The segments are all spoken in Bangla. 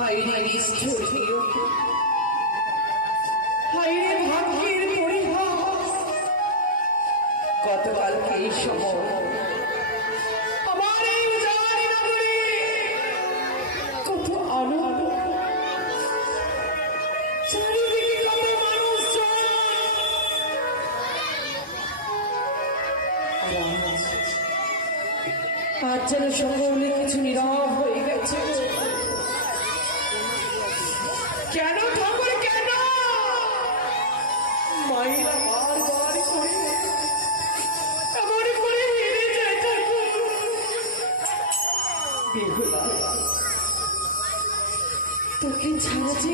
হাইরে নিষ্ঠুর নিয়ম, হাইরে ভাগ্যের পরিহাস। গতকালকে এই সময় আমার এই উজাড় নগরে কত আনন্দ, চারিদিকে কত মানুষজন, আজ যেন সকলে কিছু নীরব হয়ে গেছে। কেন ঠাকুর, কেন মায়েরা বারবার করে এমন করে হেরে যায় ঠাকুর? বেহুলা, তোকে ছাড়া যে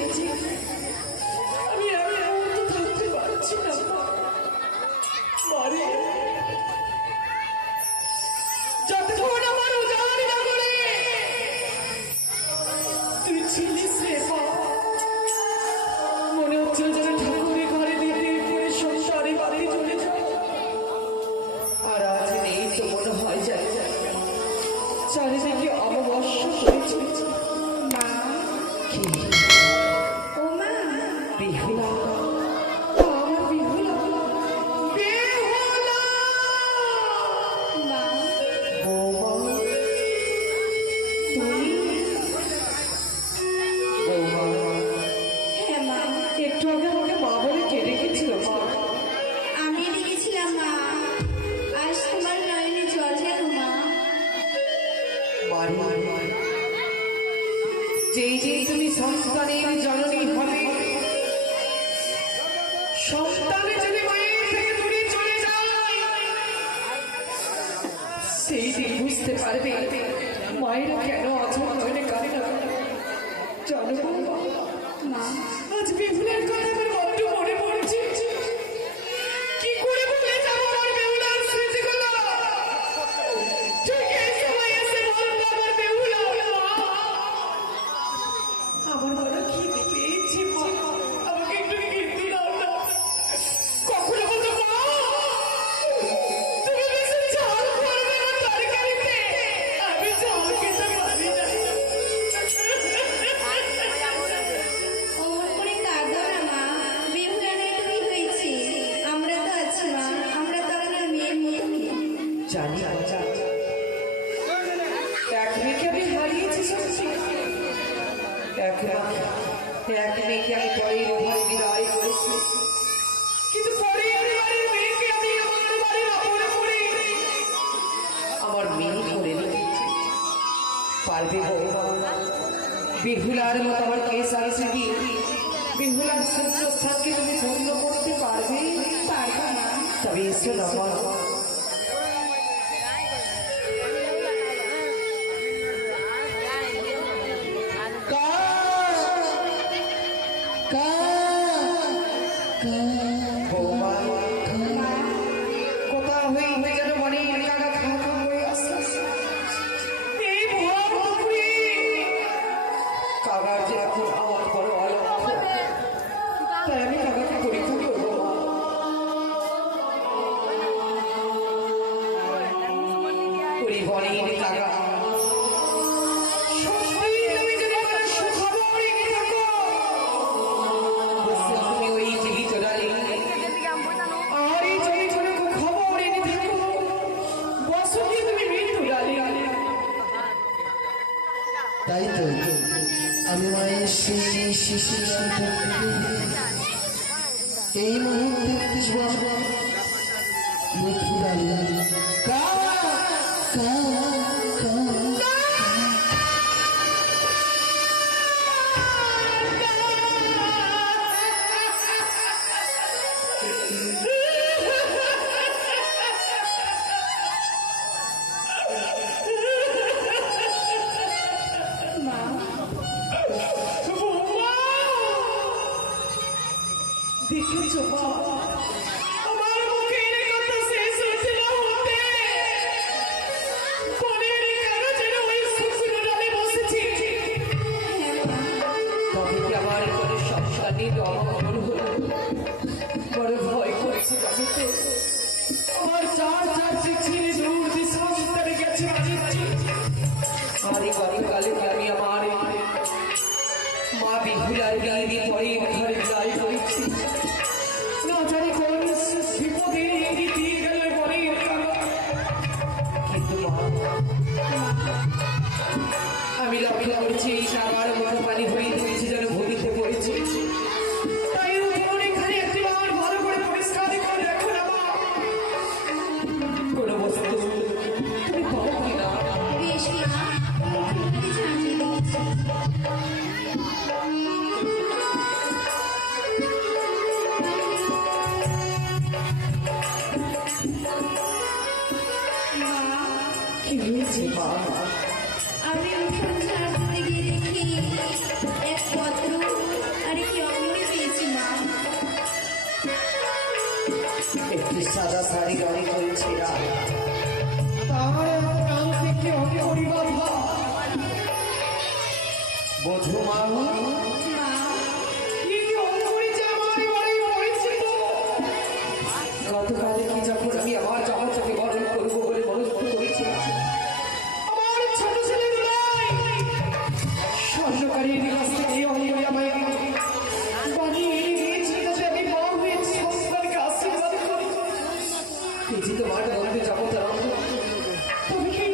আমি থাকতে পারছি না মারে। যতক্ষণ আমার উজাড় নগরে তুই ছিলিস রে মা, মনে হচ্ছে যেন ঠাকুরের ঘরে দিতে করে সংসারে বাড়ি চলে যায়। আর আজ নেই তো মনে হয় যায় চারিদিকে অমাবস্যা করেছে। মা, কি ও মা, বেহুলা, আমার বেহুলা, বেহুলা মা, বৌমা, তুমি বৌমা, হ্যাঁ মা, একটু আগে আমাকে মা বলে কে রেখেছিল মা? আমি লিখেছিলাম মা, আজ তোমার নয়নে জল যেন মা। মারি, যেই যেই তুমি সন্তানের জননী হবে, সন্তানে যদি মায়ের থেকে দূরে চলে যায়, সেই দিন বুঝতে পারবে মায়েরা কেন অঝর নয়নে কাঁদে না। জানো বাবা, মা, আজ বেহুলার কথা আমার বড্ড মনে পড়ছে। কি করে ভুলে যাবো আমার বেহুলার স্মৃতিগুলো? ঠিক এই সময় এসে বলবো আমার বেহুলা, আমার বড় খিদে পেয়েছে মা, আমাকে একটু খেতে দাও না। কখনো বলতো মা, তুমি বেশি ঝাল করবে না তরকারিতে, আমি ঝাল খেতে পারি না। অমন করে কাঁদো না মা, বেহুলা নয় তুমি হয়েছি, আমরা তো আছি মা, আমরা তো আপনার মেয়ের মতো। জানি এক মেয়েকে আমি হারিয়েছি সত্যি, এক মেয়েকে আমি পরের ঘরে বিদায় করেছি, কিন্তু পরের বাড়ির মেয়েকে আমি আমার বাড়ির আপন করে আমার মেয়ে করে নিয়েছি। পারবে বৌমা, বেহুলার মতো আমার কেস আসে দিয়ে বেহুলার শূন্যস্থানকে তুমি পূর্ণ করতে পারবে? পারবো মা। তবে এসো না মা। বৌমা, কোথাও হয়ে যেন মনে কাকা খাওয়া হয়ে আসছে। এই ভরা পুকুরে কাকার যে এখন আমার বড় অলক্ষ্য, তাই আমি কাকাকে পরীক্ষা করবো। পরিবহনের কাকা, সত্যি তুমি যদি আমার সুখবর এনে থাকো, বুঝতে তুমি ওই টিভি চোরালে আর এই টিভি চোরে খবর এনে থাকো, বসতি তুমি মৃত্যু ডালে। তাই তো আমি মায়ের সেই শিশু এই মুহূর্তে মৃত্যু ডালি কা কা কা মা, দেখেছো মা, আমার মুখের কথা শেষ হয়েছে না হতে, মনের কেন যেন ওই শুকনো ডালে বসেছি। তবে কি আমার কোনো সন্তানের অমঙ্গল হলো? বড় ভয় করেছে জানিতে, আমার চার ছিঁড়ে দূর দিশান্তরে গেছে বাড়িতে। আর এই গতকালে আমি আমার মা বিহুলার গায়ে পরে ঘরে বিদায় করেছি না জানি কোন বিপদে দিয়ে গেল পরে কিন্তু মা আমি লক্ষ্য করেছি এই সাগর মতো পানি হয়ে গেছে যেন ভূমিতে পড়েছে তাই উঠোন এখানে একটিবার ভালো করে পরিষ্কার করে রাখো না মা কোনো বস্তু তুমি পাও কিনা বেশ মা তোমাকে জানিয়ে দিচ্ছি মা কি হয়েছে মা আমি উঠোন ঝাড় দিতে গিয়ে দেখি এক পত্র আর কি অঙ্গনে পেয়েছি মা একটি সাদা শাড়ি গাড়ি করেছে তার প্রাণ থেকে অপরিবার বধূ মা মা গতকালে কি যখন আমি আমার জামাতাকে বরণ করবো বলে মনস্থ করেছি আমার ছোট ছেলে স্বর্ণকারীর কাছ থেকে অঙ্গনে আমায় বানিয়ে এনে দিয়েছিল যে আমি বড় হয়েছি সংস্কারকে আশীর্বাদ করি এই যে তোমার বন্ধু জামাতা তবে কি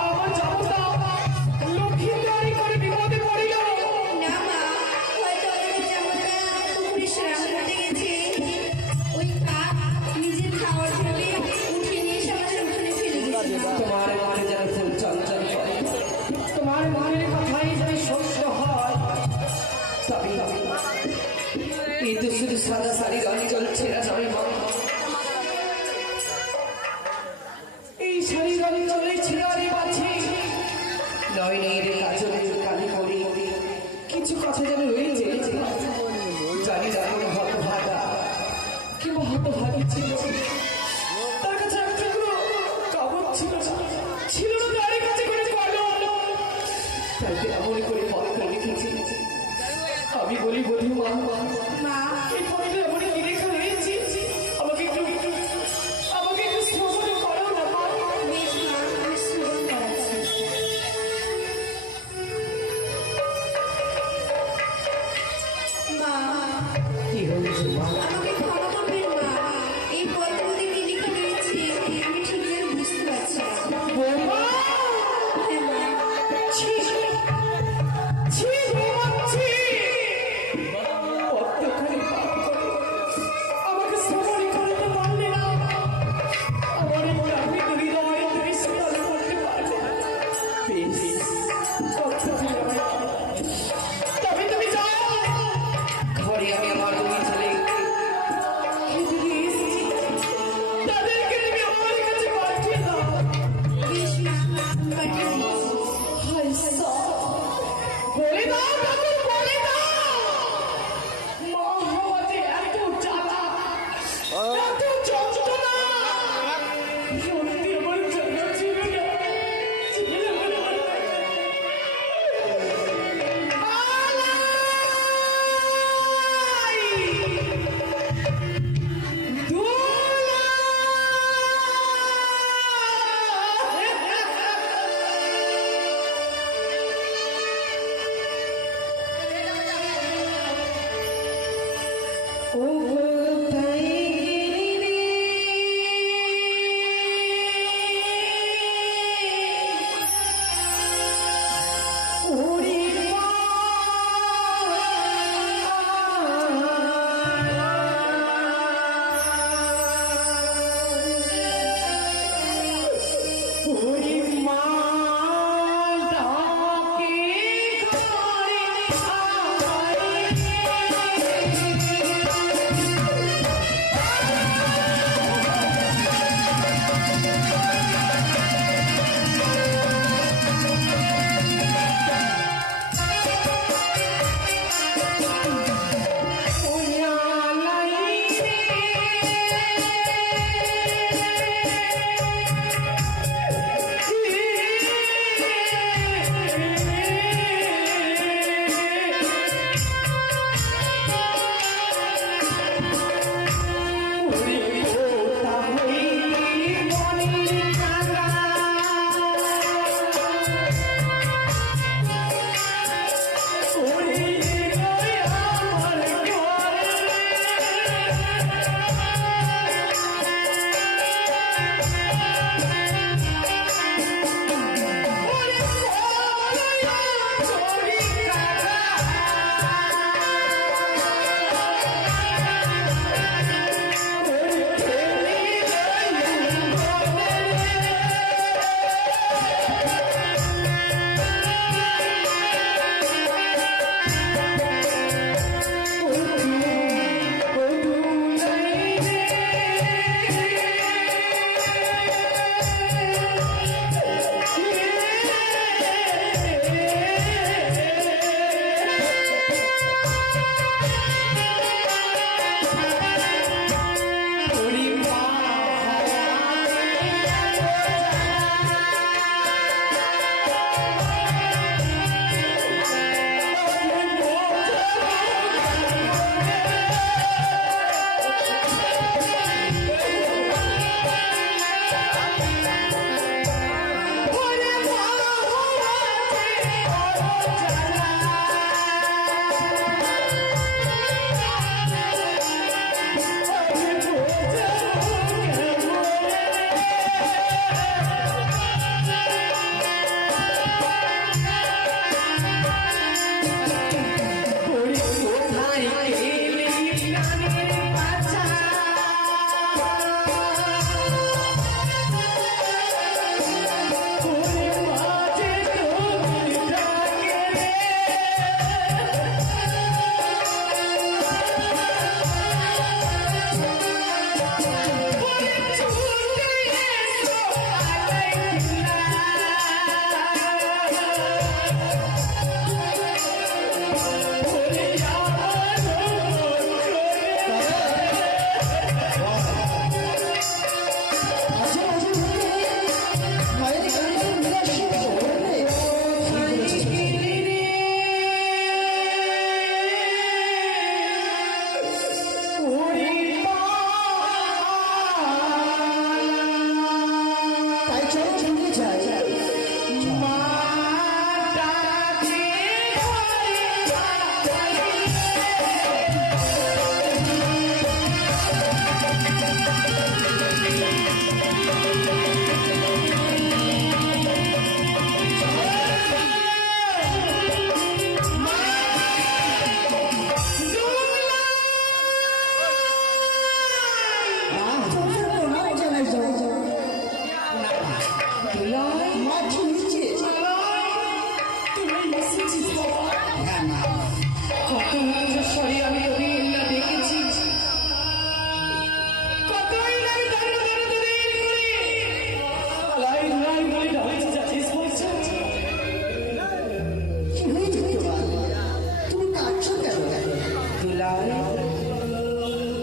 আমার জামাতা লক্ষ্মীদারি করে বিপদে পড়িল না মা হয়তো আমাদের জামাটা পুকুরে স্নান করতে গেছে ওই কাক নিজের খাওয়ার ফেলে উঠিয়ে নিয়ে এসে আমাদের উঠোনে ফেলে গেছে তোমার মনে যেন ফুল চঞ্চল করে তোমার মনের কথাই যদি সত্য হয় তবে এই তো শুধু সাদা শাড়ি গাড়ি চলছে না নয় মা এই শাড়ি গাড়ি চলেছিল আরে বাছি নয়নের কাজলের কালি করে কিছু কথা যেন রয়েছে জানি না কোনো হতভাগা কিংবা হতভাগী ছিল তার কাছে একটা কাপড় ছিল না তার কাছে করে পারলো তাই এমন করে পত্র লিখেছি আমি বলি বধূ মা মা এই পত্রে এমন কি লেখা রয়েছে আমাকে একটু শ্রবণ করো না মা বেশ মা আমি শ্রবণ করাচ্ছি মা কি হয়েছে মা আমাকে ক্ষমা করবেন মা এই পত্রতে কি লেখা রয়েছে আমি ঠিক যেন বুঝতে পারছি না। বৌমা হ্যাঁ মা ছি ছি বৌমা ছি কতখানি পাপ করে আমাকে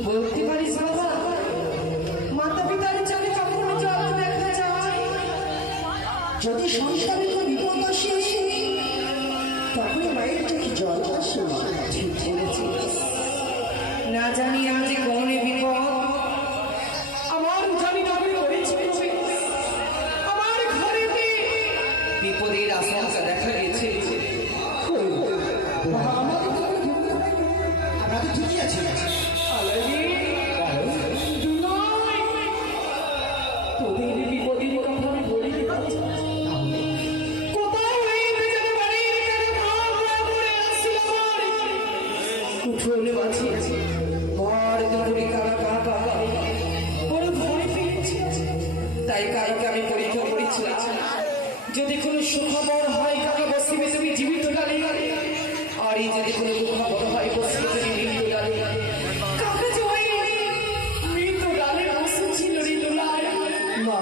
বলতে পারিস বাবা, মাতা পিতার চোখে কখনো জল দেখা যায়? যদি সংসারে কোনো বিপদ আসে তখন মায়ের চোখে জল আসে। ঠিক বলেছিস। না জানি আজ কোন বিপদ আমার জানি না করেছে, আমার ঘরেতে বিপদের আশঙ্কা দেখা গেছে। আমরা তো ঠিকই আছি। তোদের বিপদের কথা আমি বলি কোথাও এই বেচারা বাড়ির করে আসছিল আমার উঠোনে বাঁচি বড় দুপুরে কারা কাকা বড় ভয় পেয়েছি। তাই কাইকে আমি পরীক্ষা করেছিলাম, যদি কোনো সুখবর হয় কাকা বসিবে তুমি জীবিত গালি, আর এই যদি কোনো দুঃখবর হয় বসিবে তুমি মৃত্যু গালি। কাকা যে ওই মৃত্যু গালে বসেছিল রে দোলায়। মা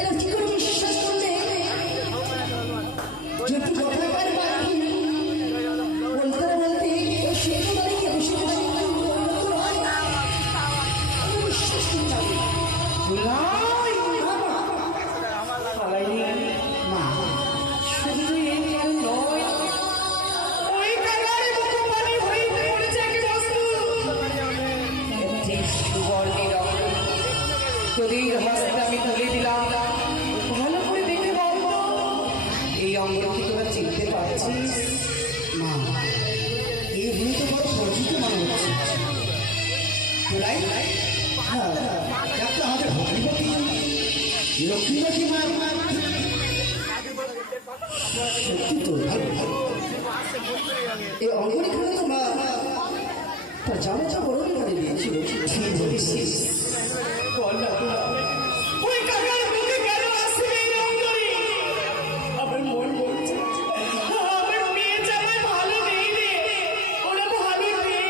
এরা কি করে বিশ্বাস করলে যে তুই কথা পারে বাকি বলতে বলতে সেই বাড়িকে বসে বসে বিশ্বাস করতে দোলাই পালাইনি মা শুধু এই কারণ নয়, ওই কাকার মুখে পানি হয়ে পড়েছে কি বস্তু একটি সুবর্ণের রঙ তোদের হস্তে আমি তুলে দিলাম। ভালো করে দেখে বল তো, এই অঙ্গ কি তোরা চিনতে পারছিস? মা এই ভুল তো বড় পরিচিত মনে হচ্ছে। তোরাই হ্যাঁ একটা আমাদের ভগবতী লক্ষ্মীবতী মা সত্যি তো এই অঙ্গনি খেলে তো মা তার জামাটা বড় করে দিয়েছিল। ঠিক বলেছিস। বল না তোরা, ওই কাকার মুখে কেন আসবে এই অঙ্গনি? আমার মন বলছে আমার মেয়ে জামাই ভালো নেই রে, ওরা ভালো নেই।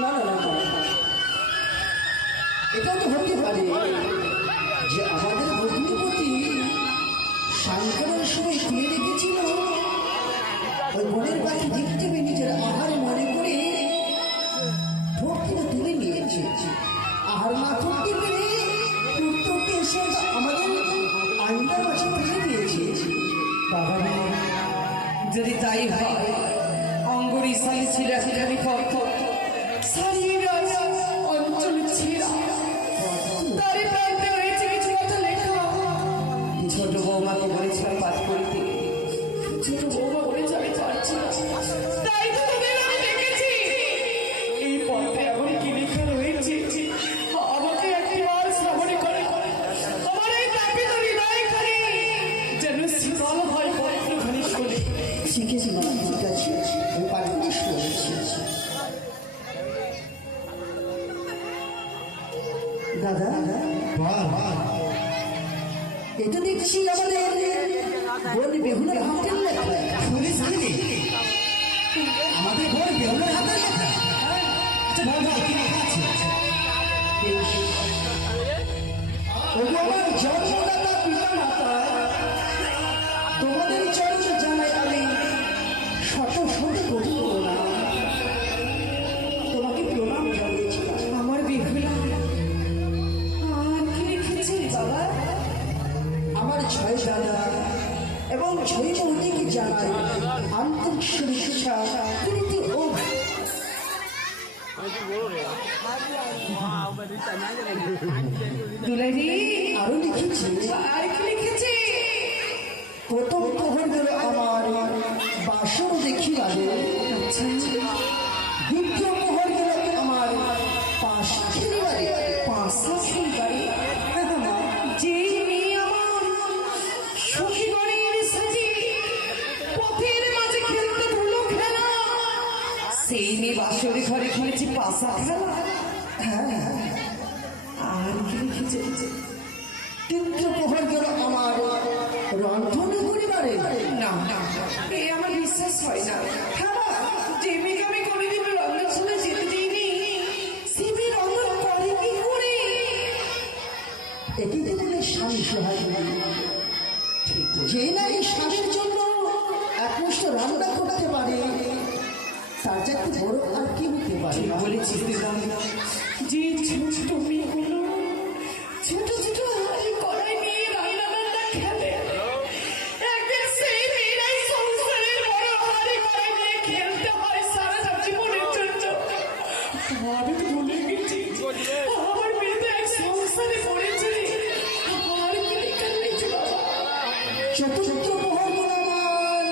না না না এটাও তো হতে পারে যে আমাদের ভগ্নিপতি সায়ংকালের সময় তুলে রেখেছিল ওই মনের পাখি দেখতে পেয়ে নিজের আহার মনে করে ঠোঁট থেকে তুলে নিয়েছে। আহার না করতে পেরে উত্তরকে এসে আমাদের আন্ডার মাঝে ফেলে দিয়েছে। বাবা রে, যদি তাই হয় অঙ্গরি সালি ছিঁড়া ছিঁড়ানি পথ সারিয়ে অঞ্চল ছিঁড়া তারে প্রান্তে রয়েছে কিছু কথা লেখা। ছোট বৌমাকে বলেছিলাম ছোট বৌমা বলেছে আমি পারছি না, তাই তো তোদের আমি দেখেছি এই পথে এমন কি লেখা রয়েছে, আমাকে একবার শ্রবণ করে আমার এই তাপিত হৃদয় খানি যেন শীতল হয় পত্রখানি শুনে। শিখেছি মা, ঠিক আছে, আমি পাঠটা শুনেছি। দাদা এটা দেখছি আমাদের বোন বেহুলার হাতের লেখা। শুনিস কি আমাদের বোন বেহুলার হাতের লেখা? আচ্ছা দাদা কি লেখা আছে? ওগো আমার জন্মদাতা পিতা মাতা, তোমাদের চরণে জানাই আমি শত শত কোটি প্রণাম। তোমাকে প্রণাম জানিয়েছিলাম। আমার বেহুলা আর কি লিখেছে বাবা? আমার ছয় দাদা এবং ছয় বৌদিকে জানাই আন্তরিক শুভেচ্ছা, প্রীতি ও দুলারি আরো লিখেছি। আর কি লিখেছে? প্রথম প্রহর গেল আমার বাসর দেখিবারে, দ্বিতীয় প্রহর গেল আমার পাশা খেলিবারে। পাশা খেলবারে? যে মেয়ে আমার সখী বাড়ির সাথে পথের মাঝে খেলতে ভুলো খেলা, সেই মেয়ে বাসরে ঘরে খেলেছে পাশা খেলা। আর কি লিখেছে? তৃতীয় প্রহর গেল আমার রন্ধন করিবারে। না না, এ আমার বিশ্বাস হয় না। হ্যাঁ, যে মেয়েকে আমি কোনোদিন রন্ধনশালা যেতে দিইনি, সে মেয়ে রন্ধন করে কি করে? এটি দেখলে স্বামী সহায় যে নারী স্বামীর জন্য একমুষ্ট রান্না করতে পারে, তার চাইতে বড় আর কি হতে পারে? বলেছিস যে ছোট মেয়েগুলো ছোট ছোট হাড়ি কড়াই নিয়ে রান্না বান্না খেলে, একদিন সেই মেয়েরাই সংসারের বড় হাড়ি কড়াই নিয়ে খেলতে হয় সারা জীবনের জন্য। আমি তো ভুলে গেছি আমার মেয়ে তো এক সংসারে পড়েছে। আর কি লেখা রয়েছে বাবা? চতুর্থ প্রহর গেল আমার।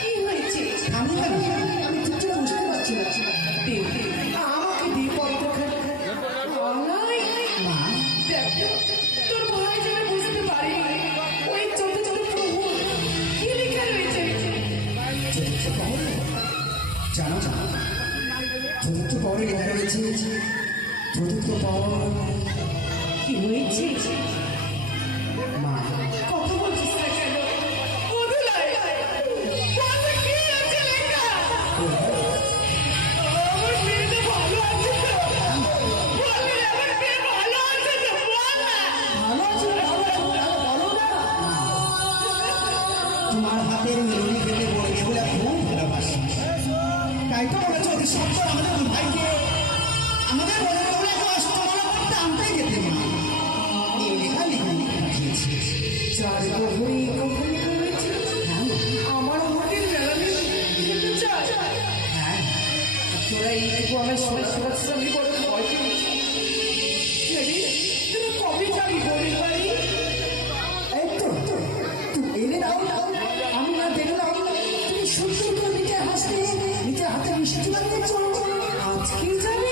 কি হয়েছে? আমি ঠিক বুঝতে পারছি না। আমাকে দিয়ে পত্রখানি দেখ, তোর ভাই যেন বুঝতে পারি ওই ছোট ছোট প্রভু কি লেখা রয়েছে। চতুর্থ প্রহর জানো চতুর্থ প্রহরে লেখা রয়েছে, চতুর্থ প্রহর কি হয়েছে? মা কথা বলছিস না কেন? বদলাই বলে কি আছে লেখা? আমার মেয়েটা ভালো আছে তো? বলে আমার মেয়ে ভালো আছে তো? বল না। ভালো আছে, বলো না। তোমার হাতের মেরুনি খেতে বলবে বলে খুব ভালোবাসি, তাই তো বলেছ অতি সত্তর আমাদের দুই ভাইকে আমাদের বলে বলে অষ্টমনা করতে আনতে যেতে না। এই লেখা লেখা পাঠিয়েছি। চার প্রহরী কথা লেখা রয়েছে। আমার হাতের মেলানি খেলতে চায়। হ্যাঁ তোরা এইটুকু আমার সবাই শোনাচ্ছিস, আমি বড় ভয় পেয়েছি। তোরা কবে যাবি বোনের বাড়ি? এই তো তুমি এলে দাও, আমি না দেখলাম তুমি সত্যি করে নিজের হাসতে নিজের হাতে মিষ্টি বানিয়েছ। আজকেই যাবি?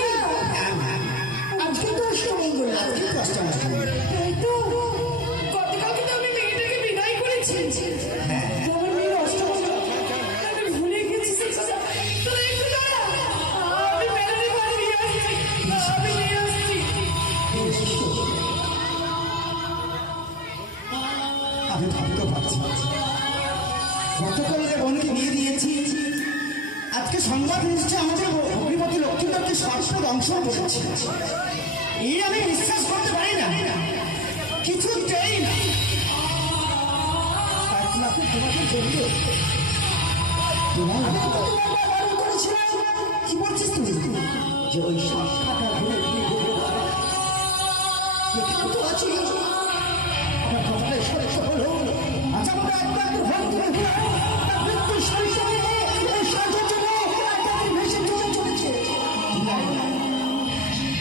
আজকে তো অষ্টমঙ্গল, আজকে তো অষ্টমঙ্গল। তাই তো, গতকালকে তো আমি মেয়েটাকে বিদায় করেছি। আমার মেয়ের অষ্টমঙ্গল, আমি ভুলে গেছি সেটা। তোরা একটু দাঁড়া, আমি মেলানি বাড়ি নিয়ে আসছি, আমি নিয়ে আসছি। আমি ভাবতে পারছি গতকাল বোনকে নিয়ে দিয়েছি, আজকে সংবাদ এসেছে আমাদের অভিমতি লক্ষ্মীদেরকে সর্ষে দংশন করেছে। এই আমি বিশ্বাস করতে পারি না, কিছুতেই না। তোমাকে জড়িয়ে কি বলছিস তুমি যে ওই সংখ্যাটা ঘুরে এখানে তো আছি। আমার কথাটা সরে হলো। আচ্ছা আমরা একবার ভয় করে মৃত্যু শৈশবে এই সাজের জন্য ভেসে চলে চলেছে।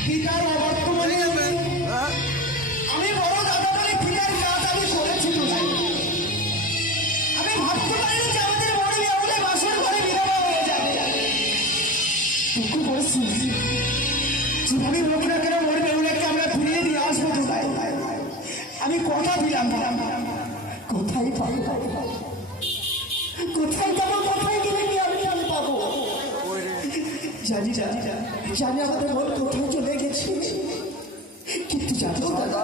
পিতার অবর্তমানে আমি বড় দাদা বলে পিতার কাজ আমি করেছি। পাবো? কোথায় যাবো, কোথায় গেলে কি আমি পাবো? জানি জানি জানি আমাদের মন কোথায় চলে গেছে, কিন্তু জানো দাদা,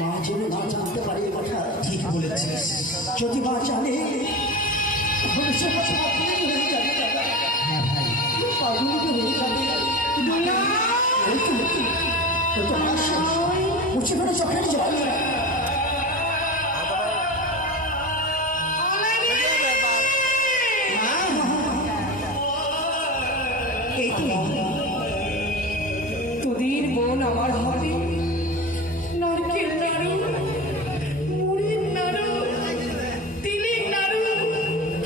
মা যেন না জানতে পারে এ কথা। ঠিক বলেছিস, যদি মা জানে তাহলে সে কথা আপনি হয়ে যাবে দাদা। হ্যাঁ ভাই, পাগলকে হয়ে যাবে। ওই তো মা শেষ, মুছে ফেলে চোখের জল। এই তো তোদের বোন আমার হাতে নারকেল নাড়ু, মুড়ির নাড়ু, তিলের নাড়ু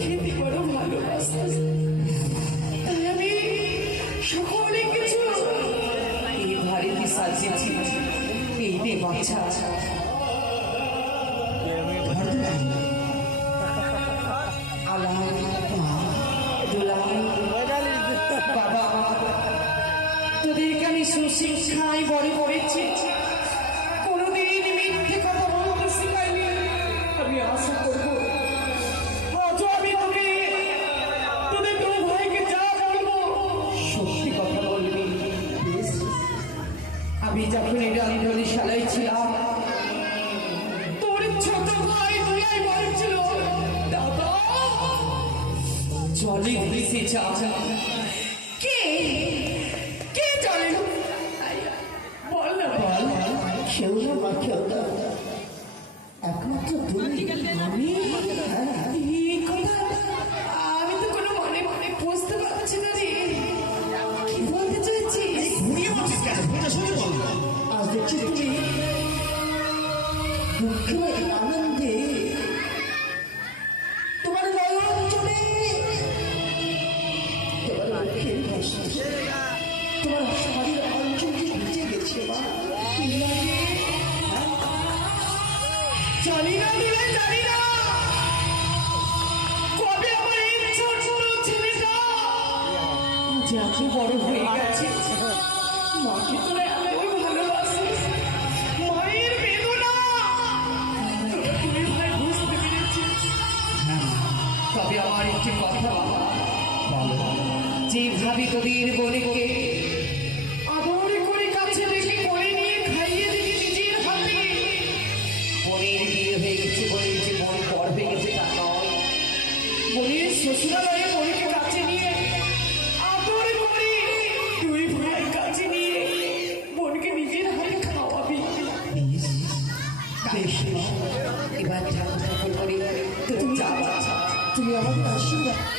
খেতে বড় ভালোবাসত। তাই আমি সকলে কিছু এই ভারীতে সাজিয়েছি। এই নে বাচ্চা, আলাম, দোলাই, বাবা, তোদেরকে আমি সুশিক্ষায় বড় করেছি, কোনোদিন মিথ্যে কথা বলতে শিখাইনি। আমি আশা করবো আজও আমি তোদের দু ভাইকে যা বলবো সত্যি কথা বলবি। আমি যখন এটা আন্দোলন শালায় ছিলাম, তোর ছোট ভাই দুলাই বলছিল, দাদা জলে ভেসে যা। কে কে জলে? বল না, বল। কেউ না মা, কেউ না, একমাত্র তুমি। আমি এই কথা আমি তো কোনো মনে বুঝতে পারছি না রে। কি বলতে চাইছিস? আজ দেখছি তুমি দুঃখে আনন্দে তোমার নয়ন চলে, তোমার মুখের হাসি, তোমার শাড়ির অঞ্চলটি ভিজে গেছে মা। জানি না দিলে জানি না কবে আমার এই ছোট ছেলেটা যে এত বড় হয়ে গেছে। মাকে তোরা এমন ভালোবাসিস, মায়ের বেদনা তোরা দুই ভাই বুঝতে পেরেছিস। তবে আমার একটি কথা যেভাবে তোদের বোনকে আদর করে কাছে রেখে করে নিয়ে খাইয়ে দিবি নিজের হাতে, বোনের বিয়ে হয়ে গেছে বলে যে বোন পর হয়ে গেছে তা নয়। বোনের শ্বশুরালয়ে বোনকে কাছে নিয়ে আদর করে দুই ভাই কাছে নিয়ে বোনকে নিজের হাতে খাওয়াবি। এবার ঠাকুর করে তুমি যা, তুমি আমাদের আশীর্বাদ